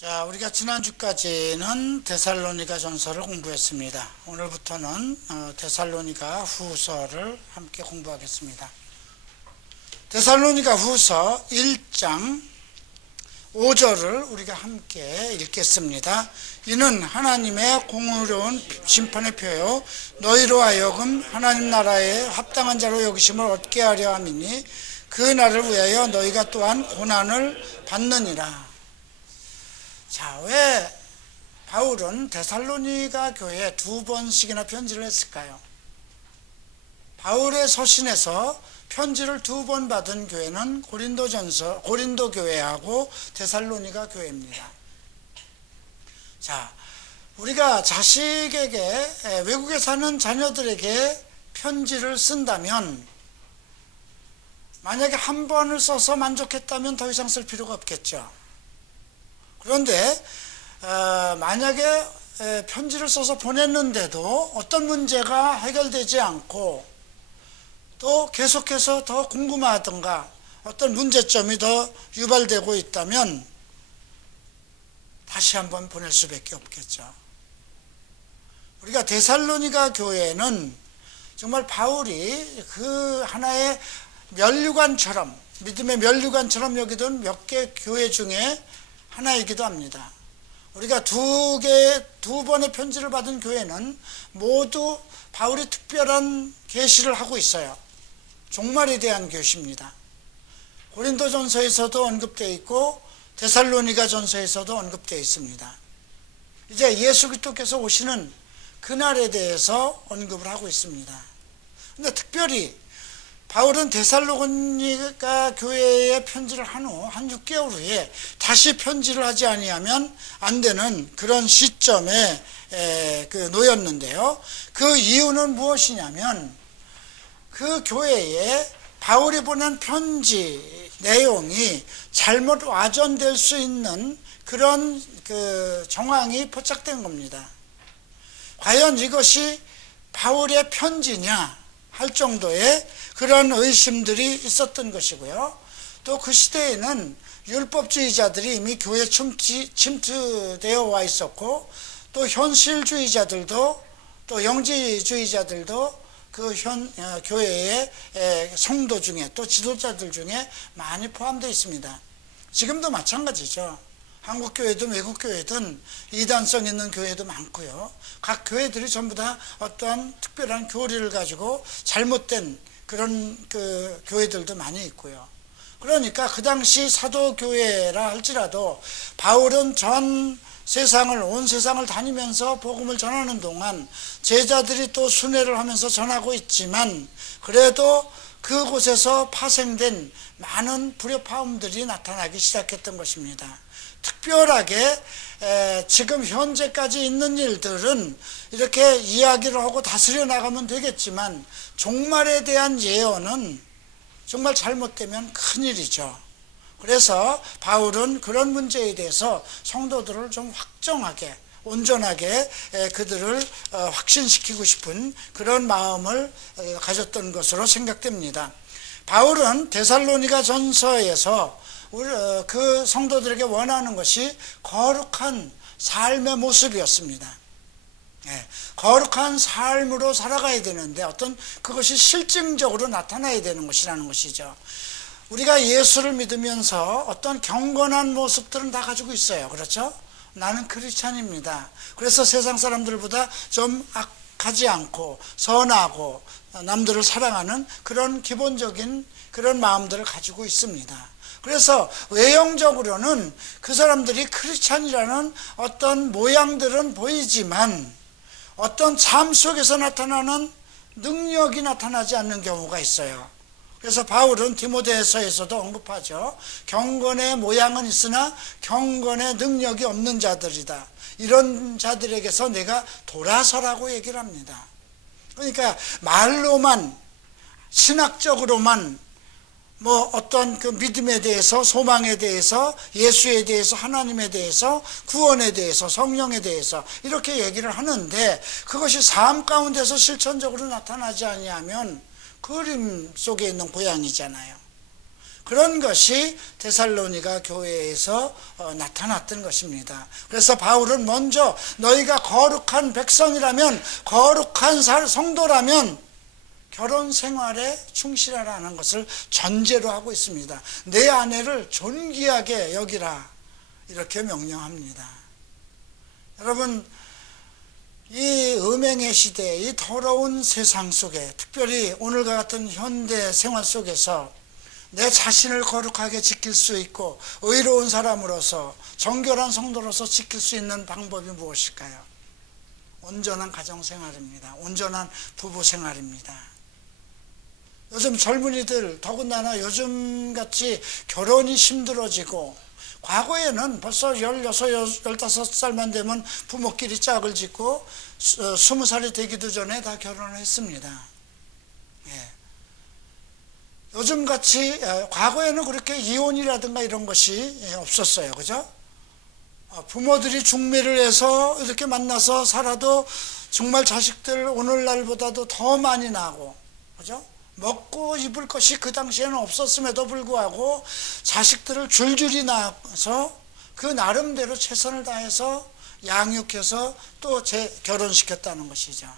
자, 우리가 지난주까지는 데살로니가 전서를 공부했습니다. 오늘부터는 데살로니가 후서를 함께 공부하겠습니다. 데살로니가 후서 1장 5절을 우리가 함께 읽겠습니다. 이는 하나님의 공의로운 심판의 표요 너희로 하여금 하나님 나라에 합당한 자로 여기심을 얻게 하려 함이니 그 날을 위하여 너희가 또한 고난을 받느니라. 자, 왜 바울은 데살로니가 교회에 2번씩이나 편지를 했을까요? 바울의 서신에서 편지를 2번 받은 교회는 고린도 교회하고 데살로니가 교회입니다. 자, 우리가 자식에게, 외국에 사는 자녀들에게 편지를 쓴다면, 만약에 한 번을 써서 만족했다면 더 이상 쓸 필요가 없겠죠. 그런데 만약에 편지를 써서 보냈는데도 어떤 문제가 해결되지 않고 또 계속해서 더 궁금하던가 어떤 문제점이 더 유발되고 있다면 다시 한번 보낼 수밖에 없겠죠. 우리가 데살로니가 교회는 정말 바울이 그 하나의 면류관처럼, 믿음의 면류관처럼 여기던 몇 개 교회 중에 하나이기도 합니다. 우리가 두 번의 편지를 받은 교회는 모두 바울이 특별한 계시를 하고 있어요. 종말에 대한 계시입니다. 고린도전서에서도 언급되어 있고 데살로니가 전서에서도 언급되어 있습니다. 이제 예수 그리스도께서 오시는 그날에 대해서 언급을 하고 있습니다. 근데 특별히 바울은 데살로니가 교회에 편지를 한 후 한 6개월 후에 다시 편지를 하지 아니하면 안 되는 그런 시점에 놓였는데요. 그 이유는 무엇이냐면 그 교회에 바울이 보낸 편지 내용이 잘못 와전될 수 있는 그런 정황이 포착된 겁니다. 과연 이것이 바울의 편지냐 할 정도의 그런 의심들이 있었던 것이고요. 또 그 시대에는 율법주의자들이 이미 교회에 침투되어 와 있었고 또 현실주의자들도 또 영지주의자들도 그 교회의 성도 중에 또 지도자들 중에 많이 포함되어 있습니다. 지금도 마찬가지죠. 한국 교회든 외국 교회든 이단성 있는 교회도 많고요. 각 교회들이 전부 다 어떠한 특별한 교리를 가지고 잘못된 그런 교회들도 많이 있고요. 그러니까 그 당시 사도교회라 할지라도 바울은 온 세상을 다니면서 복음을 전하는 동안 제자들이 또 순회를 하면서 전하고 있지만 그래도 그곳에서 파생된 많은 불협화음들이 나타나기 시작했던 것입니다. 특별하게 지금 현재까지 있는 일들은 이렇게 이야기를 하고 다스려 나가면 되겠지만 종말에 대한 예언은 정말 잘못되면 큰일이죠. 그래서 바울은 그런 문제에 대해서 성도들을 좀 확정하게 온전하게 그들을 확신시키고 싶은 그런 마음을 가졌던 것으로 생각됩니다. 바울은 데살로니가 전서에서 그 성도들에게 원하는 것이 거룩한 삶의 모습이었습니다. 거룩한 삶으로 살아가야 되는데 그것이 실증적으로 나타나야 되는 것이라는 것이죠. 우리가 예수를 믿으면서 어떤 경건한 모습들은 다 가지고 있어요. 그렇죠? 나는 크리스찬입니다. 그래서 세상 사람들보다 좀 악하지 않고 선하고 남들을 사랑하는 그런 기본적인 그런 마음들을 가지고 있습니다. 그래서 외형적으로는 그 사람들이 크리스찬이라는 어떤 모양들은 보이지만 어떤 삶 속에서 나타나는 능력이 나타나지 않는 경우가 있어요. 그래서 바울은 디모데서에서도 언급하죠. 경건의 모양은 있으나 경건의 능력이 없는 자들이다. 이런 자들에게서 내가 돌아서라고 얘기를 합니다. 그러니까 말로만 신학적으로만 어떤 그 믿음에 대해서 소망에 대해서 예수에 대해서 하나님에 대해서 구원에 대해서 성령에 대해서 이렇게 얘기를 하는데 그것이 삶 가운데서 실천적으로 나타나지 아니하면 그림 속에 있는 고양이잖아요. 그런 것이 데살로니가 교회에서 나타났던 것입니다. 그래서 바울은 먼저 너희가 거룩한 백성이라면, 거룩한 성도라면 결혼 생활에 충실하라는 것을 전제로 하고 있습니다. 내 아내를 존귀하게 여기라, 이렇게 명령합니다. 여러분, 이 음행의 시대, 이 더러운 세상 속에, 특별히 오늘과 같은 현대 생활 속에서 내 자신을 거룩하게 지킬 수 있고 의로운 사람으로서, 정결한 성도로서 지킬 수 있는 방법이 무엇일까요? 온전한 가정생활입니다. 온전한 부부생활입니다. 요즘 젊은이들, 더군다나 요즘같이 결혼이 힘들어지고, 과거에는 벌써 16, 15살만 되면 부모끼리 짝을 짓고 20살이 되기도 전에 다 결혼을 했습니다. 예. 요즘같이 과거에는 그렇게 이혼이라든가 이런 것이 없었어요. 그죠? 부모들이 중매를 해서 이렇게 만나서 살아도 정말 자식들 오늘날보다도 더 많이 나고, 그죠? 먹고 입을 것이 그 당시에는 없었음에도 불구하고 자식들을 줄줄이 낳아서 그 나름대로 최선을 다해서 양육해서 또 결혼시켰다는 것이죠.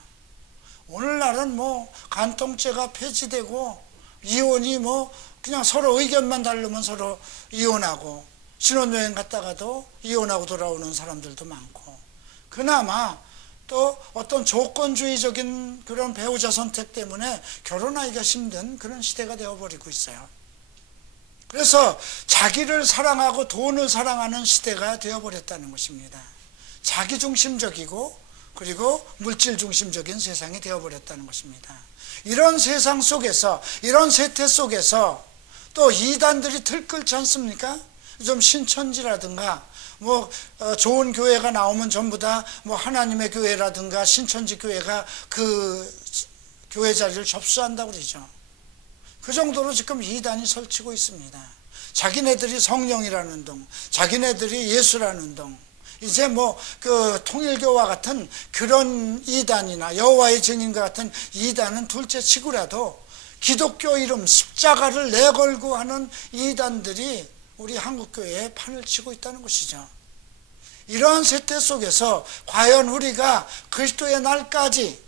오늘날은 뭐 간통죄가 폐지되고 이혼이 뭐 그냥 서로 의견만 다르면 서로 이혼하고, 신혼여행 갔다가도 이혼하고 돌아오는 사람들도 많고, 그나마 또 어떤 조건주의적인 그런 배우자 선택 때문에 결혼하기가 힘든 그런 시대가 되어버리고 있어요. 그래서 자기를 사랑하고 돈을 사랑하는 시대가 되어버렸다는 것입니다. 자기중심적이고 그리고 물질중심적인 세상이 되어버렸다는 것입니다. 이런 세상 속에서, 이런 세태 속에서 또 이단들이 들끓지 않습니까? 좀 신천지라든가 뭐 좋은 교회가 나오면 전부 다 뭐 하나님의 교회라든가 신천지 교회가 그 교회 자리를 접수한다고 그러죠. 그 정도로 지금 이단이 설치고 있습니다. 자기네들이 성령이라는 동, 자기네들이 예수라는 동, 이제 뭐 그 통일교와 같은 그런 이단이나 여호와의 증인과 같은 이단은 둘째 치고라도 기독교 이름 십자가를 내걸고 하는 이단들이 우리 한국교회에 판을 치고 있다는 것이죠. 이러한 세태 속에서 과연 우리가 그리스도의 날까지,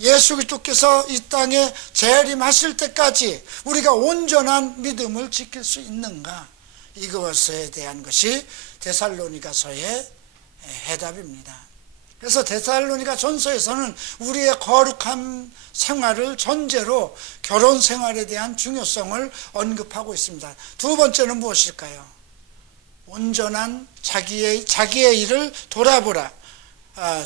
예수 그리스도께서 이 땅에 재림하실 때까지 우리가 온전한 믿음을 지킬 수 있는가, 이것에 대한 것이 데살로니가서의 해답입니다. 그래서 데살로니가 전서에서는 우리의 거룩한 생활을 전제로 결혼 생활에 대한 중요성을 언급하고 있습니다. 두 번째는 무엇일까요? 온전한 자기의 일을 돌아보라.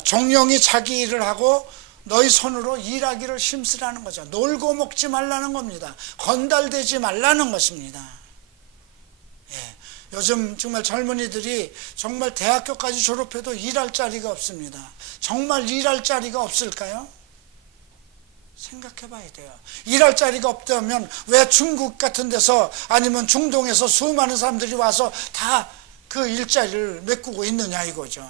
종령이 자기 일을 하고 너희 손으로 일하기를 힘쓰라는 거죠. 놀고 먹지 말라는 겁니다. 건달되지 말라는 것입니다. 예. 요즘 정말 젊은이들이 정말 대학교까지 졸업해도 일할 자리가 없습니다. 정말 일할 자리가 없을까요? 생각해 봐야 돼요. 일할 자리가 없다면 왜 중국 같은 데서 아니면 중동에서 수많은 사람들이 와서 다 그 일자리를 메꾸고 있느냐 이거죠.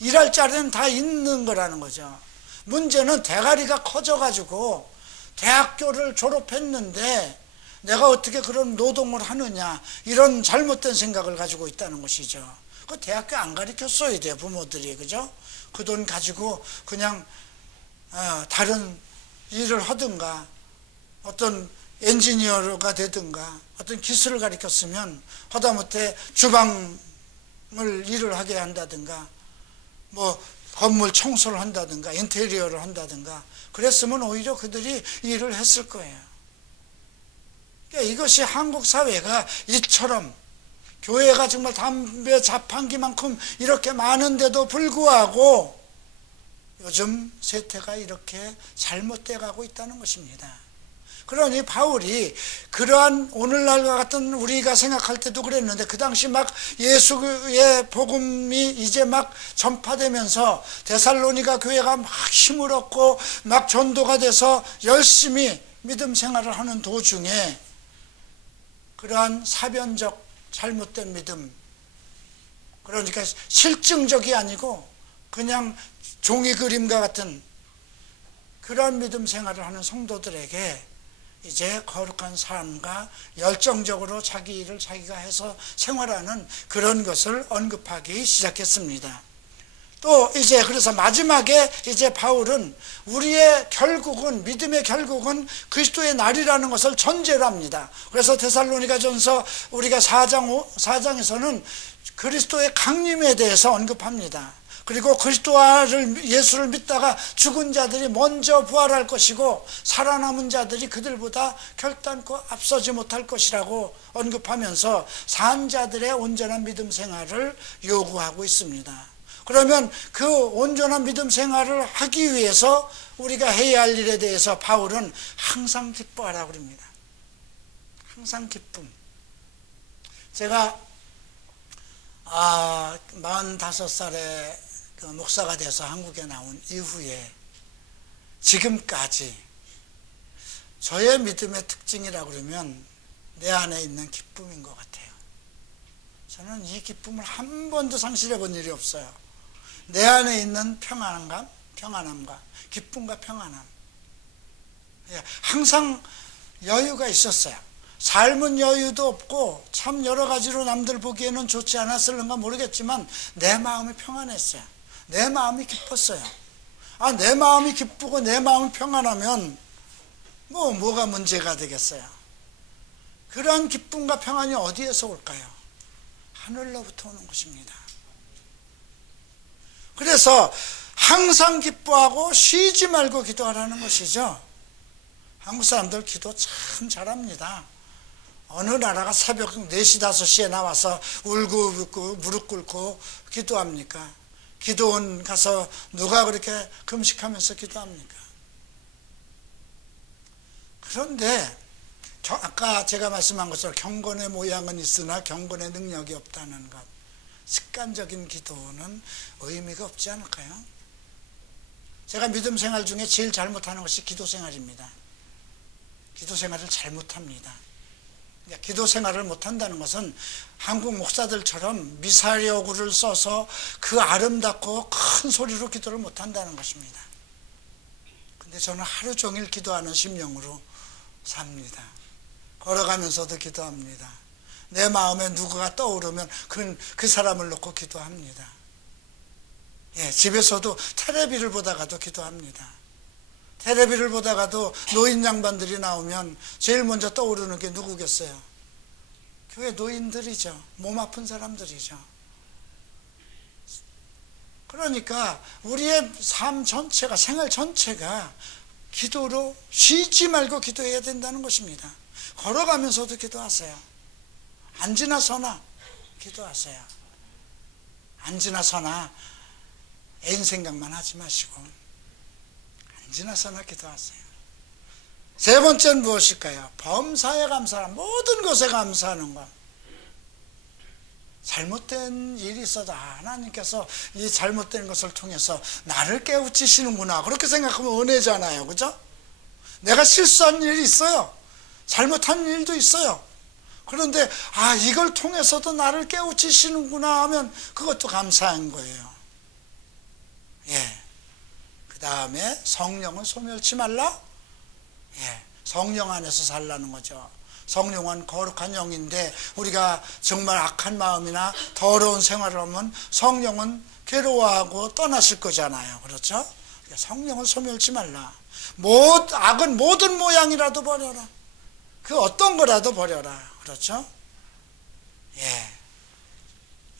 일할 자리는 다 있는 거라는 거죠. 문제는 대가리가 커져가지고 대학교를 졸업했는데 내가 어떻게 그런 노동을 하느냐, 이런 잘못된 생각을 가지고 있다는 것이죠. 그 대학교 안 가르쳤어야 돼요, 부모들이. 그죠? 그 돈 가지고 그냥 다른 일을 하든가, 어떤 엔지니어가 되든가, 어떤 기술을 가르쳤으면 하다못해 주방을 일을 하게 한다든가, 뭐 건물 청소를 한다든가, 인테리어를 한다든가, 그랬으면 오히려 그들이 일을 했을 거예요. 그러니까 이것이 한국 사회가 이처럼 교회가 정말 담배 자판기만큼 이렇게 많은데도 불구하고 요즘 세태가 이렇게 잘못돼 가고 있다는 것입니다. 그러니 바울이 그러한 오늘날과 같은, 우리가 생각할 때도 그랬는데 그 당시 막 예수의 복음이 이제 막 전파되면서 데살로니가 교회가 막 힘을 얻고 막 전도가 돼서 열심히 믿음 생활을 하는 도중에 그러한 사변적 잘못된 믿음, 그러니까 실증적이 아니고 그냥 종이 그림과 같은 그런 믿음 생활을 하는 성도들에게 이제 거룩한 삶과 열정적으로 자기 일을 자기가 해서 생활하는 그런 것을 언급하기 시작했습니다. 또 이제 그래서 마지막에 이제 바울은 우리의 결국은, 믿음의 결국은 그리스도의 날이라는 것을 전제로 합니다. 그래서 데살로니가전서 우리가 4장에서는 그리스도의 강림에 대해서 언급합니다. 그리고 그리스도를, 예수를 믿다가 죽은 자들이 먼저 부활할 것이고 살아남은 자들이 그들보다 결단코 앞서지 못할 것이라고 언급하면서 산 자들의 온전한 믿음 생활을 요구하고 있습니다. 그러면 그 온전한 믿음 생활을 하기 위해서 우리가 해야 할 일에 대해서 바울은 항상 기뻐하라고 그럽니다. 항상 기쁨. 제가 45살에 그 목사가 돼서 한국에 나온 이후에 지금까지 저의 믿음의 특징이라고 그러면 내 안에 있는 기쁨인 것 같아요. 저는 이 기쁨을 한 번도 상실해 본 일이 없어요. 내 안에 있는 평안함과 기쁨과 평안함. 항상 여유가 있었어요. 삶은 여유도 없고 참 여러 가지로 남들 보기에는 좋지 않았을런가 모르겠지만 내 마음이 평안했어요. 내 마음이 기뻤어요. 내 마음이 기쁘고 내 마음이 평안하면 뭐가 문제가 되겠어요. 그런 기쁨과 평안이 어디에서 올까요? 하늘로부터 오는 것입니다. 그래서 항상 기뻐하고 쉬지 말고 기도하라는 것이죠. 한국 사람들 기도 참 잘합니다. 어느 나라가 새벽 4시, 5시에 나와서 울고 웃고 무릎 꿇고 기도합니까? 기도원 가서 누가 그렇게 금식하면서 기도합니까? 그런데 아까 제가 말씀한 것처럼 경건의 모양은 있으나 경건의 능력이 없다는 것, 습관적인 기도는 의미가 없지 않을까요? 제가 믿음 생활 중에 제일 잘못하는 것이 기도 생활입니다. 기도 생활을 잘못합니다. 기도 생활을 못한다는 것은 한국 목사들처럼 미사여구를 써서 그 아름답고 큰 소리로 기도를 못한다는 것입니다. 근데 저는 하루 종일 기도하는 심령으로 삽니다. 걸어가면서도 기도합니다. 내 마음에 누구가 떠오르면 그 사람을 놓고 기도합니다. 집에서도 텔레비를 보다가도 기도합니다. 텔레비를 보다가도 노인 양반들이 나오면 제일 먼저 떠오르는 게 누구겠어요? 교회 노인들이죠. 몸 아픈 사람들이죠. 그러니까 우리의 삶 전체가, 생활 전체가 기도로 쉬지 말고 기도해야 된다는 것입니다. 걸어가면서도 기도하세요. 앉으나 서나 기도하세요. 앉으나 서나 애인 생각만 하지 마시고 앉으나 서나 기도하세요. 세 번째는 무엇일까요? 범사에 감사하라. 모든 것에 감사하는 것. 잘못된 일이 있어도 하나님께서 이 잘못된 것을 통해서 나를 깨우치시는구나, 그렇게 생각하면 은혜잖아요. 그죠? 내가 실수한 일이 있어요. 잘못한 일도 있어요. 그런데 이걸 통해서도 나를 깨우치시는구나 하면 그것도 감사한 거예요. 그 다음에 성령은 소멸치 말라. 성령 안에서 살라는 거죠. 성령은 거룩한 영인데 우리가 정말 악한 마음이나 더러운 생활을 하면 성령은 괴로워하고 떠나실 거잖아요. 그렇죠? 성령은 소멸치 말라. 악은 모든 모양이라도 버려라. 그 어떤 거라도 버려라. 그렇죠?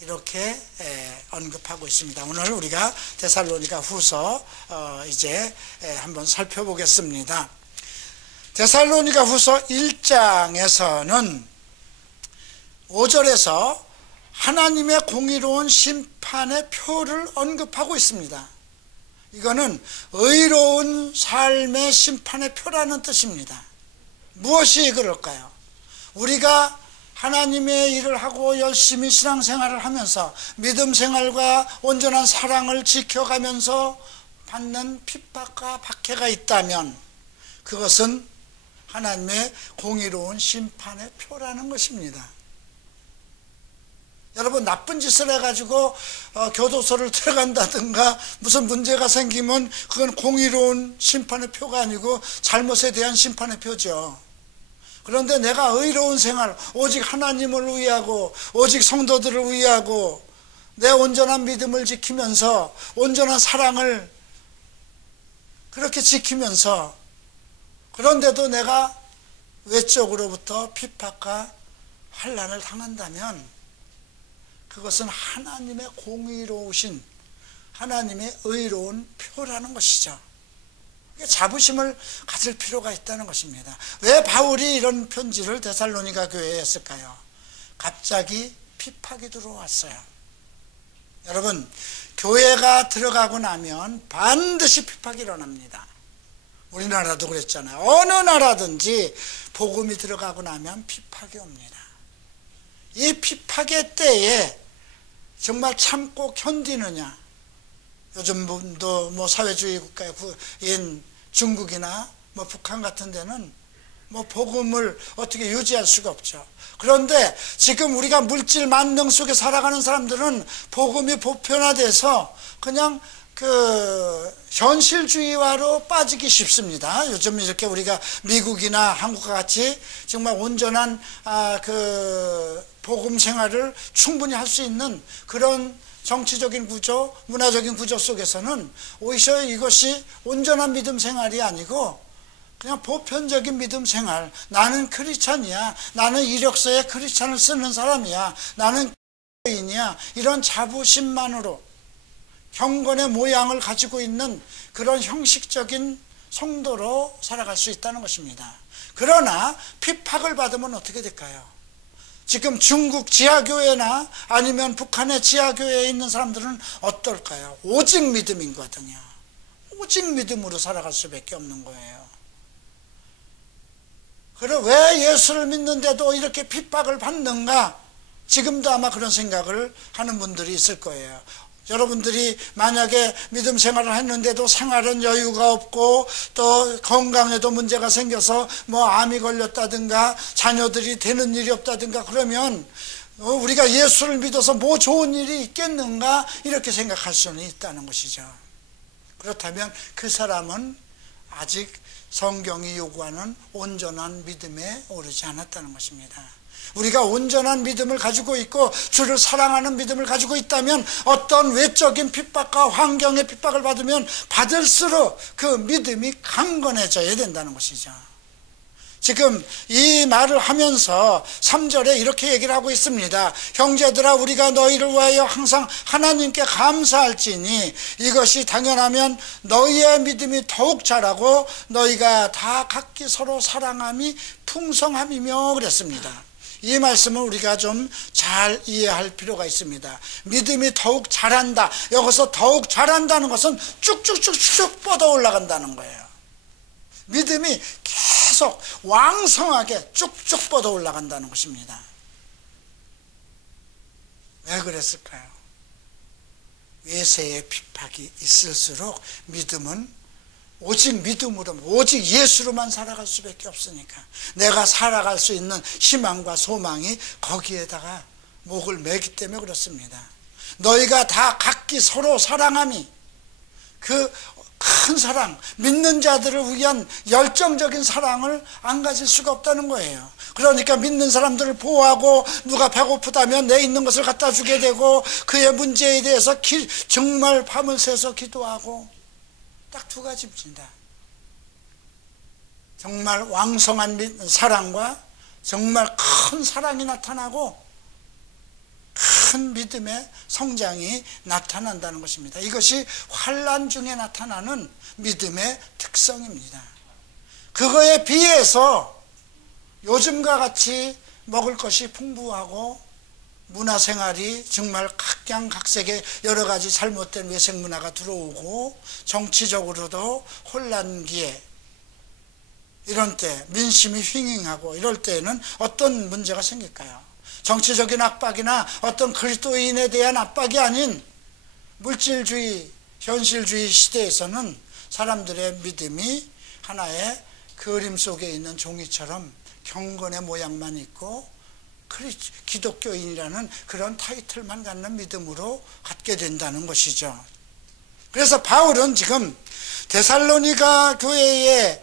이렇게 언급하고 있습니다. 오늘 우리가 데살로니가 후서 이제 한번 살펴보겠습니다. 데살로니가 후서 1장에서는 5절에서 하나님의 공의로운 심판의 표를 언급하고 있습니다. 이거는 의로운 삶의 심판의 표라는 뜻입니다. 무엇이 그럴까요? 우리가 하나님의 일을 하고 열심히 신앙생활을 하면서 믿음 생활과 온전한 사랑을 지켜가면서 받는 핍박과 박해가 있다면 그것은 하나님의 공의로운 심판의 표라는 것입니다. 여러분, 나쁜 짓을 해가지고 교도소를 들어간다든가 무슨 문제가 생기면 그건 공의로운 심판의 표가 아니고 잘못에 대한 심판의 표죠. 그런데 내가 의로운 생활, 오직 하나님을 위하고 오직 성도들을 위하고 내 온전한 믿음을 지키면서 온전한 사랑을 그렇게 지키면서, 그런데도 내가 외적으로부터 핍박과 환난을 당한다면 그것은 하나님의 공의로우신, 하나님의 의로운 표라는 것이죠. 자부심을 가질 필요가 있다는 것입니다. 왜 바울이 이런 편지를 데살로니가 교회에 했을까요? 갑자기 핍박이 들어왔어요. 여러분, 교회가 들어가고 나면 반드시 핍박이 일어납니다. 우리나라도 그랬잖아요. 어느 나라든지 복음이 들어가고 나면 핍박이 옵니다. 이 핍박의 때에 정말 참고 견디느냐, 요즘도 뭐 사회주의 국가인 중국이나 뭐 북한 같은 데는 뭐 복음을 어떻게 유지할 수가 없죠. 그런데 지금 우리가 물질 만능 속에 살아가는 사람들은 복음이 보편화돼서 그냥 그 현실주의화로 빠지기 쉽습니다. 요즘 이렇게 우리가 미국이나 한국과 같이 정말 온전한 그 복음 생활을 충분히 할 수 있는 그런 정치적인 구조, 문화적인 구조 속에서는 오히려 이것이 온전한 믿음 생활이 아니고 그냥 보편적인 믿음 생활, 나는 크리스찬이야, 나는 이력서에 크리스찬을 쓰는 사람이야, 나는 교인이야, 이런 자부심만으로 경건의 모양을 가지고 있는 그런 형식적인 성도로 살아갈 수 있다는 것입니다. 그러나 핍박을 받으면 어떻게 될까요? 지금 중국 지하교회나 아니면 북한의 지하교회에 있는 사람들은 어떨까요? 오직 믿음이거든요. 오직 믿음으로 살아갈 수밖에 없는 거예요. 그럼 왜 예수를 믿는데도 이렇게 핍박을 받는가? 지금도 아마 그런 생각을 하는 분들이 있을 거예요. 여러분들이 만약에 믿음 생활을 했는데도 생활은 여유가 없고 또 건강에도 문제가 생겨서 뭐 암이 걸렸다든가 자녀들이 되는 일이 없다든가 그러면 우리가 예수를 믿어서 뭐 좋은 일이 있겠는가 이렇게 생각할 수는 있다는 것이죠. 그렇다면 그 사람은 아직 성경이 요구하는 온전한 믿음에 오르지 않았다는 것입니다. 우리가 온전한 믿음을 가지고 있고 주를 사랑하는 믿음을 가지고 있다면 어떤 외적인 핍박과 환경의 핍박을 받으면 받을수록 그 믿음이 강건해져야 된다는 것이죠. 지금 이 말을 하면서 3절에 이렇게 얘기를 하고 있습니다. 형제들아, 우리가 너희를 위하여 항상 하나님께 감사할지니 이것이 당연하면 너희의 믿음이 더욱 자라고 너희가 다 각기 서로 사랑함이 풍성함이며 그랬습니다. 이 말씀을 우리가 좀 잘 이해할 필요가 있습니다. 믿음이 더욱 자란다. 여기서 더욱 자란다는 것은 쭉쭉쭉쭉 뻗어 올라간다는 거예요. 믿음이 계속 왕성하게 쭉쭉 뻗어 올라간다는 것입니다. 왜 그랬을까요? 외세의 핍박이 있을수록 믿음은 오직 믿음으로, 오직 예수로만 살아갈 수밖에 없으니까 내가 살아갈 수 있는 희망과 소망이 거기에다가 목을 매기 때문에 그렇습니다. 너희가 다 각기 서로 사랑함이, 그 큰 사랑, 믿는 자들을 위한 열정적인 사랑을 안 가질 수가 없다는 거예요. 그러니까 믿는 사람들을 보호하고 누가 배고프다면 내 있는 것을 갖다 주게 되고 그의 문제에 대해서 정말 밤을 새서 기도하고, 딱 두 가지입니다. 정말 왕성한 사랑과 정말 큰 사랑이 나타나고 큰 믿음의 성장이 나타난다는 것입니다. 이것이 환난 중에 나타나는 믿음의 특성입니다. 그거에 비해서 요즘과 같이 먹을 것이 풍부하고 문화생활이 정말 각양각색의 여러 가지 잘못된 외색문화가 들어오고 정치적으로도 혼란기에 이런 때 민심이 휘잉하고 이럴 때에는 어떤 문제가 생길까요? 정치적인 압박이나 어떤 그리스도인에 대한 압박이 아닌 물질주의, 현실주의 시대에서는 사람들의 믿음이 하나의 그림 속에 있는 종이처럼 경건의 모양만 있고 기독교인이라는 그런 타이틀만 갖는 믿음으로 갖게 된다는 것이죠. 그래서 바울은 지금 데살로니가 교회에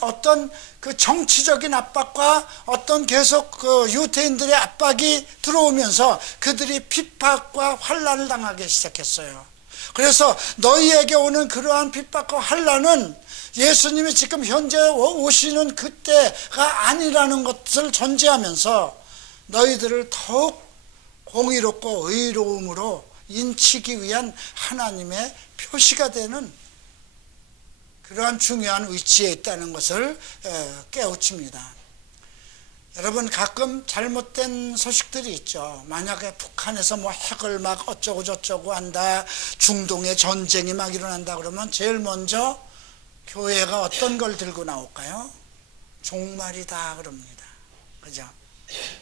어떤 그 정치적인 압박과 어떤 계속 그 유대인들의 압박이 들어오면서 그들이 핍박과 환난을 당하기 시작했어요. 그래서 너희에게 오는 그러한 핍박과 환난은 예수님이 지금 현재 오시는 그때가 아니라는 것을 전제하면서 너희들을 더욱 공의롭고 의로움으로 인치기 위한 하나님의 표시가 되는 그러한 중요한 위치에 있다는 것을 깨우칩니다. 여러분, 가끔 잘못된 소식들이 있죠. 만약에 북한에서 뭐 핵을 막 어쩌고 저쩌고 한다, 중동에 전쟁이 막 일어난다 그러면 제일 먼저 교회가 어떤 걸 들고 나올까요? 종말이다 그럽니다. 그죠?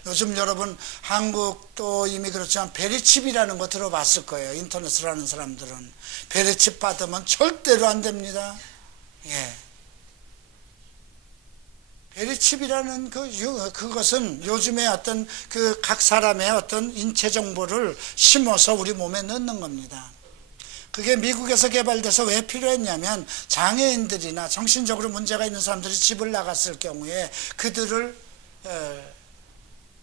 요즘 여러분 한국도 이미 그렇지만 베리칩이라는 거 들어봤을 거예요. 인터넷을 하는 사람들은 베리칩 받으면 절대로 안 됩니다. 예. 베리칩이라는 그것은 요즘에 어떤 그 각 사람의 어떤 인체 정보를 심어서 우리 몸에 넣는 겁니다. 그게 미국에서 개발돼서 왜 필요했냐면 장애인들이나 정신적으로 문제가 있는 사람들이 집을 나갔을 경우에 그들을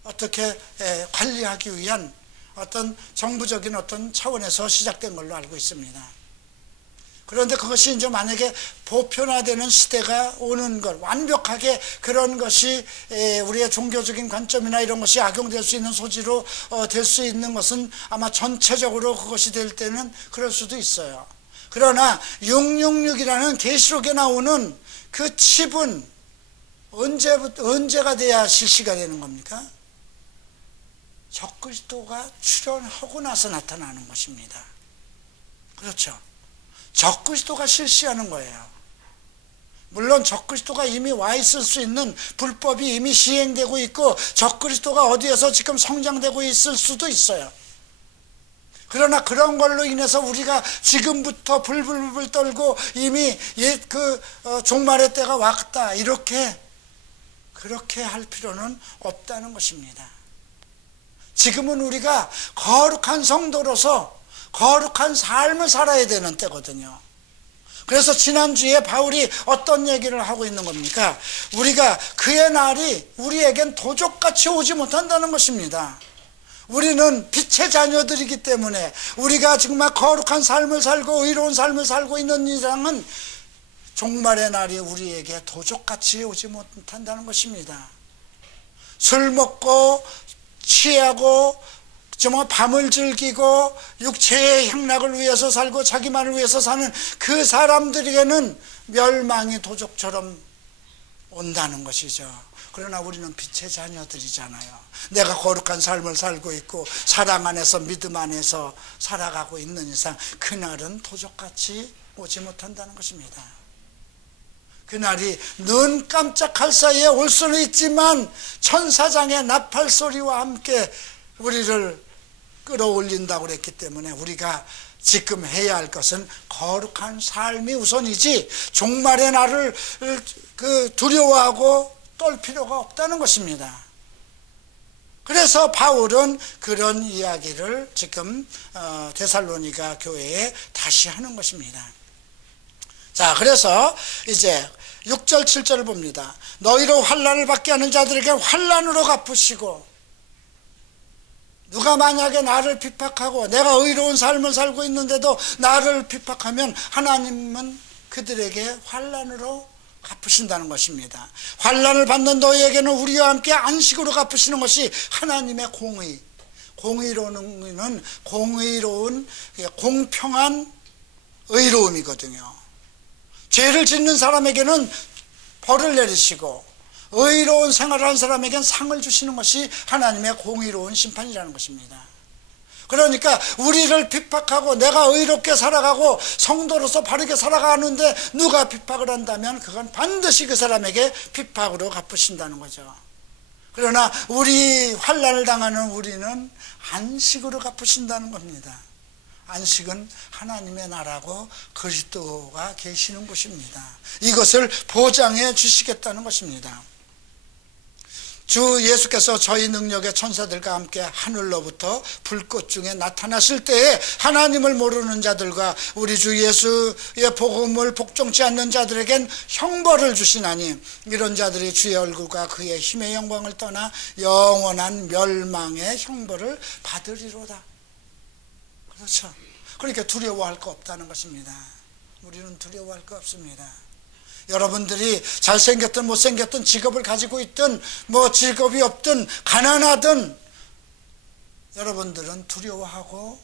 어떻게 관리하기 위한 어떤 정부적인 어떤 차원에서 시작된 걸로 알고 있습니다. 그런데 그것이 이제 만약에 보편화되는 시대가 오는 것, 완벽하게 그런 것이 우리의 종교적인 관점이나 이런 것이 악용될 수 있는 소지로 될 수 있는 것은 아마 전체적으로 그것이 될 때는 그럴 수도 있어요. 그러나 666이라는 계시록에 나오는 그 칩은 언제가 돼야 실시가 되는 겁니까? 적그리스도가 출현하고 나서 나타나는 것입니다. 그렇죠. 적그리스도가 실시하는 거예요. 물론 적그리스도가 이미 와 있을 수 있는 불법이 이미 시행되고 있고 적그리스도가 어디에서 지금 성장되고 있을 수도 있어요. 그러나 그런 걸로 인해서 우리가 지금부터 불불불 떨고 이미 종말의 때가 왔다 그렇게 할 필요는 없다는 것입니다. 지금은 우리가 거룩한 성도로서 거룩한 삶을 살아야 되는 때거든요. 그래서 지난주에 바울이 어떤 얘기를 하고 있는 겁니까? 우리가 그의 날이 우리에겐 도적같이 오지 못한다는 것입니다. 우리는 빛의 자녀들이기 때문에 우리가 정말 거룩한 삶을 살고 의로운 삶을 살고 있는 이상은 종말의 날이 우리에게 도적같이 오지 못한다는 것입니다. 술 먹고 취하고 정말 밤을 즐기고 육체의 향락을 위해서 살고 자기만을 위해서 사는 그 사람들에게는 멸망이 도적처럼 온다는 것이죠. 그러나 우리는 빛의 자녀들이잖아요. 내가 거룩한 삶을 살고 있고 사랑 안에서 믿음 안에서 살아가고 있는 이상 그날은 도적같이 오지 못한다는 것입니다. 그날이 눈 깜짝할 사이에 올 수는 있지만 천사장의 나팔 소리와 함께 우리를 끌어올린다고 그랬기 때문에 우리가 지금 해야 할 것은 거룩한 삶이 우선이지 종말의 날을 두려워하고 떨 필요가 없다는 것입니다. 그래서 바울은 그런 이야기를 지금 데살로니가 교회에 다시 하는 것입니다. 자, 그래서 이제 6절 7절을 봅니다. 너희로 환난을 받게 하는 자들에게 환난으로 갚으시고, 누가 만약에 나를 핍박하고 내가 의로운 삶을 살고 있는데도 나를 핍박하면 하나님은 그들에게 환난으로 갚으신다는 것입니다. 환난을 받는 너희에게는 우리와 함께 안식으로 갚으시는 것이 하나님의 공의. 공의로는 공의로운 공평한 의로움이거든요. 죄를 짓는 사람에게는 벌을 내리시고 의로운 생활을 한 사람에게는 상을 주시는 것이 하나님의 공의로운 심판이라는 것입니다. 그러니까 우리를 핍박하고 내가 의롭게 살아가고 성도로서 바르게 살아가는데 누가 핍박을 한다면 그건 반드시 그 사람에게 핍박으로 갚으신다는 거죠. 그러나 우리 환난을 당하는 우리는 안식으로 갚으신다는 겁니다. 안식은 하나님의 나라고 그리스도가 계시는 곳입니다. 이것을 보장해 주시겠다는 것입니다. 주 예수께서 저희 능력의 천사들과 함께 하늘로부터 불꽃 중에 나타나실 때에 하나님을 모르는 자들과 우리 주 예수의 복음을 복종치 않는 자들에겐 형벌을 주시나니 이런 자들이 주의 얼굴과 그의 힘의 영광을 떠나 영원한 멸망의 형벌을 받으리로다. 그렇죠. 그러니까 두려워할 거 없다는 것입니다. 우리는 두려워할 거 없습니다. 여러분들이 잘생겼든 못생겼든 직업을 가지고 있든 뭐 직업이 없든 가난하든 여러분들은 두려워하고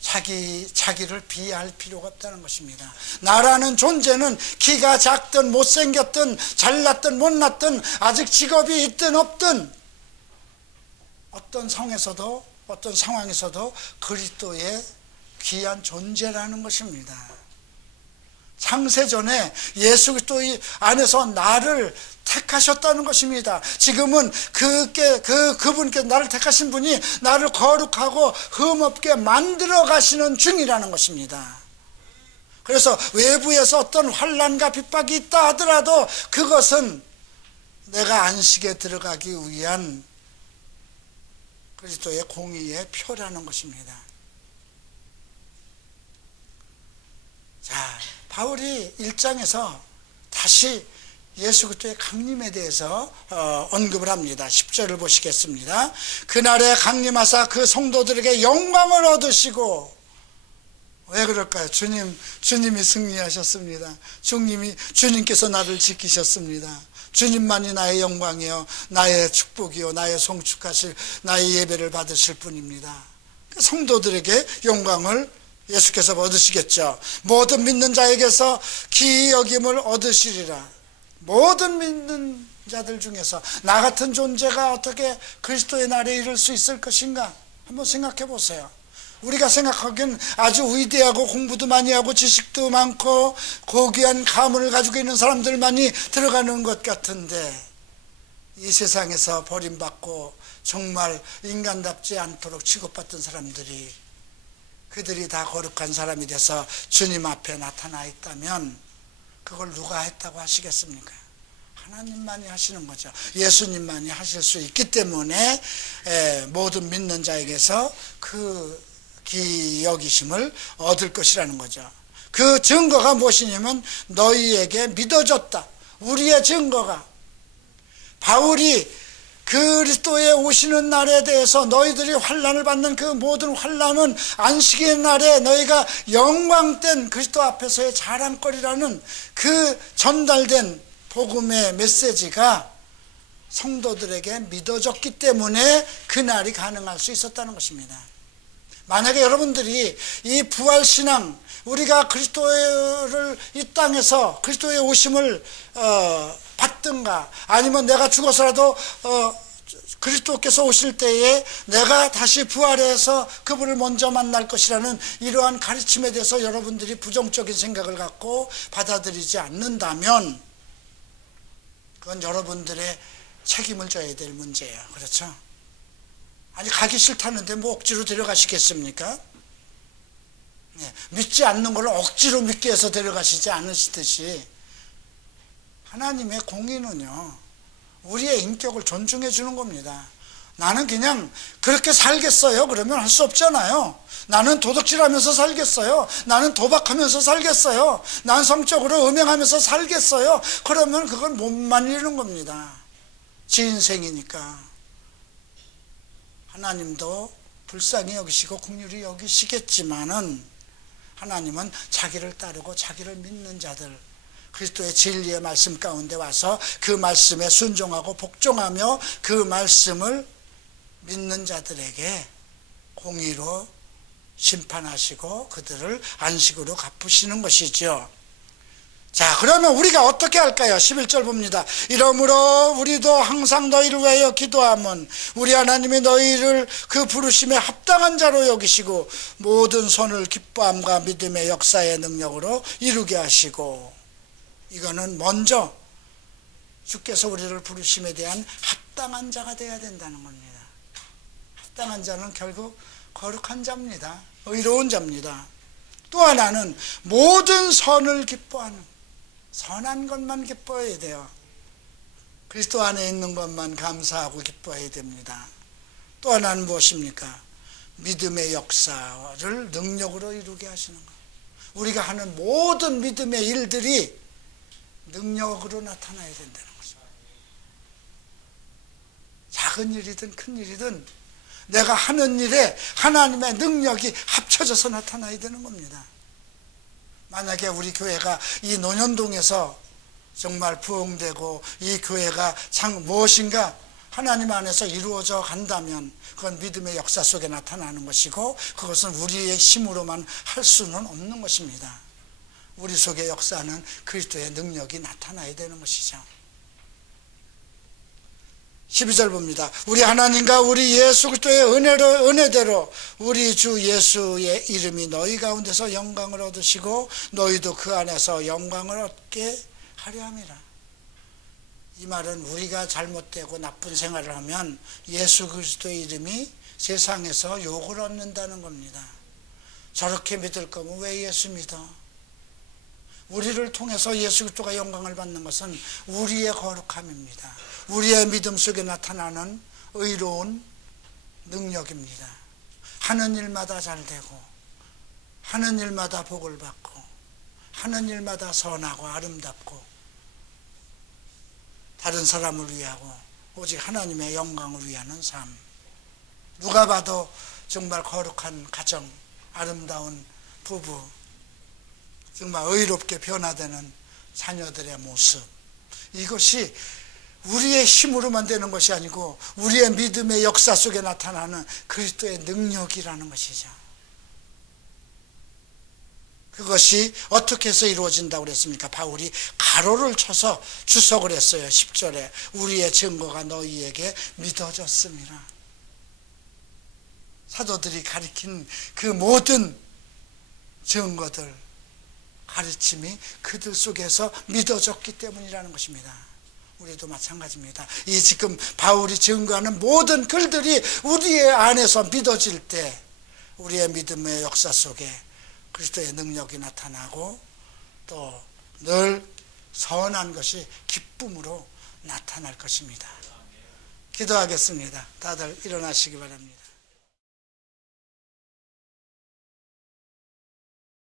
자기를 비하할 필요가 없다는 것입니다. 나라는 존재는 키가 작든 못생겼든 잘났든 못났든 아직 직업이 있든 없든 어떤 성에서도 어떤 상황에서도 그리스도의 귀한 존재라는 것입니다. 창세전에 예수 그리스도 안에서 나를 택하셨다는 것입니다. 지금은 그분께 나를 택하신 분이 나를 거룩하고 흠없게 만들어 가시는 중이라는 것입니다. 그래서 외부에서 어떤 환난과 핍박이 있다 하더라도 그것은 내가 안식에 들어가기 위한 그리스도의 공의의 표라는 것입니다. 자, 바울이 1장에서 다시 예수 그리스도의 강림에 대해서 언급을 합니다. 10절을 보시겠습니다. 그날에 강림하사 그 성도들에게 영광을 얻으시고, 왜 그럴까요? 주님이 승리하셨습니다. 주님께서 나를 지키셨습니다. 주님만이 나의 영광이요 나의 축복이요 나의 송축하실 나의 예배를 받으실 분입니다. 성도들에게 영광을 예수께서 얻으시겠죠. 모든 믿는 자에게서 기이 여김을 얻으시리라. 모든 믿는 자들 중에서 나 같은 존재가 어떻게 그리스도의 날에 이를 수 있을 것인가 한번 생각해 보세요. 우리가 생각하기엔 아주 위대하고 공부도 많이 하고 지식도 많고 고귀한 가문을 가지고 있는 사람들만이 들어가는 것 같은데, 이 세상에서 버림받고 정말 인간답지 않도록 취급받던 사람들이, 그들이 다 거룩한 사람이 돼서 주님 앞에 나타나 있다면 그걸 누가 했다고 하시겠습니까? 하나님만이 하시는 거죠. 예수님만이 하실 수 있기 때문에 모든 믿는 자에게서 그 기여기심을 얻을 것이라는 거죠. 그 증거가 무엇이냐면 너희에게 믿어졌다. 우리의 증거가, 바울이 그리스도의 오시는 날에 대해서 너희들이 환난을 받는 그 모든 환난은 안식의 날에 너희가 영광된 그리스도 앞에서의 자랑거리라는 그 전달된 복음의 메시지가 성도들에게 믿어졌기 때문에 그 날이 가능할 수 있었다는 것입니다. 만약에 여러분들이 이 부활신앙, 우리가 그리스도를 이 땅에서 그리스도의 오심을 받든가 아니면 내가 죽어서라도 그리스도께서 오실 때에 내가 다시 부활해서 그분을 먼저 만날 것이라는 이러한 가르침에 대해서 여러분들이 부정적인 생각을 갖고 받아들이지 않는다면 그건 여러분들의 책임을 져야 될 문제예요. 그렇죠? 아니, 가기 싫다는데 뭐 억지로 데려가시겠습니까? 믿지 않는 걸 억지로 믿게 해서 데려가시지 않으시듯이 하나님의 공의는요, 우리의 인격을 존중해 주는 겁니다. 나는 그냥 그렇게 살겠어요 그러면 할 수 없잖아요. 나는 도둑질하면서 살겠어요, 나는 도박하면서 살겠어요, 난 성적으로 음행하면서 살겠어요 그러면 그건 못 말리는 겁니다. 제 인생이니까. 하나님도 불쌍히 여기시고 긍휼히 여기시겠지만은 하나님은 자기를 따르고 자기를 믿는 자들, 그리스도의 진리의 말씀 가운데 와서 그 말씀에 순종하고 복종하며 그 말씀을 믿는 자들에게 공의로 심판하시고 그들을 안식으로 갚으시는 것이죠. 자, 그러면 우리가 어떻게 할까요? 11절 봅니다. 이러므로 우리도 항상 너희를 위하여 기도하면 우리 하나님이 너희를 그 부르심에 합당한 자로 여기시고 모든 손을 기뻐함과 믿음의 역사의 능력으로 이루게 하시고, 이거는 먼저 주께서 우리를 부르심에 대한 합당한 자가 되어야 된다는 겁니다. 합당한 자는 결국 거룩한 자입니다. 의로운 자입니다. 또 하나는 모든 선을 기뻐하는, 선한 것만 기뻐해야 돼요. 그리스도 안에 있는 것만 감사하고 기뻐해야 됩니다. 또 하나는 무엇입니까? 믿음의 역사를 능력으로 이루게 하시는 것. 우리가 하는 모든 믿음의 일들이 능력으로 나타나야 된다는 거죠. 작은 일이든 큰 일이든 내가 하는 일에 하나님의 능력이 합쳐져서 나타나야 되는 겁니다. 만약에 우리 교회가 이 논현동에서 정말 부흥되고 이 교회가 무엇인가 하나님 안에서 이루어져 간다면 그건 믿음의 역사 속에 나타나는 것이고, 그것은 우리의 힘으로만 할 수는 없는 것입니다. 우리 속의 역사는 그리스도의 능력이 나타나야 되는 것이죠. 12절 봅니다. 우리 하나님과 우리 예수 그리스도의 은혜대로 우리 주 예수의 이름이 너희 가운데서 영광을 얻으시고 너희도 그 안에서 영광을 얻게 하려 함이라. 이 말은 우리가 잘못되고 나쁜 생활을 하면 예수 그리스도의 이름이 세상에서 욕을 얻는다는 겁니다. 저렇게 믿을 거면 왜 예수 믿어? 우리를 통해서 예수 그리스도가 영광을 받는 것은 우리의 거룩함입니다. 우리의 믿음 속에 나타나는 의로운 능력입니다. 하는 일마다 잘 되고, 하는 일마다 복을 받고, 하는 일마다 선하고 아름답고, 다른 사람을 위하고 오직 하나님의 영광을 위하는 삶. 누가 봐도 정말 거룩한 가정, 아름다운 부부, 정말 의롭게 변화되는 자녀들의 모습. 이것이 우리의 힘으로만 되는 것이 아니고 우리의 믿음의 역사 속에 나타나는 그리스도의 능력이라는 것이죠. 그것이 어떻게 해서 이루어진다고 그랬습니까? 바울이 가로를 쳐서 주석을 했어요. 10절에 우리의 증거가 너희에게 믿어졌습니다. 사도들이 가리킨 그 모든 증거들, 가르침이 그들 속에서 믿어졌기 때문이라는 것입니다. 우리도 마찬가지입니다. 이 지금 바울이 증거하는 모든 글들이 우리의 안에서 믿어질 때 우리의 믿음의 역사 속에 그리스도의 능력이 나타나고 또 늘 선한 것이 기쁨으로 나타날 것입니다. 기도하겠습니다. 다들 일어나시기 바랍니다.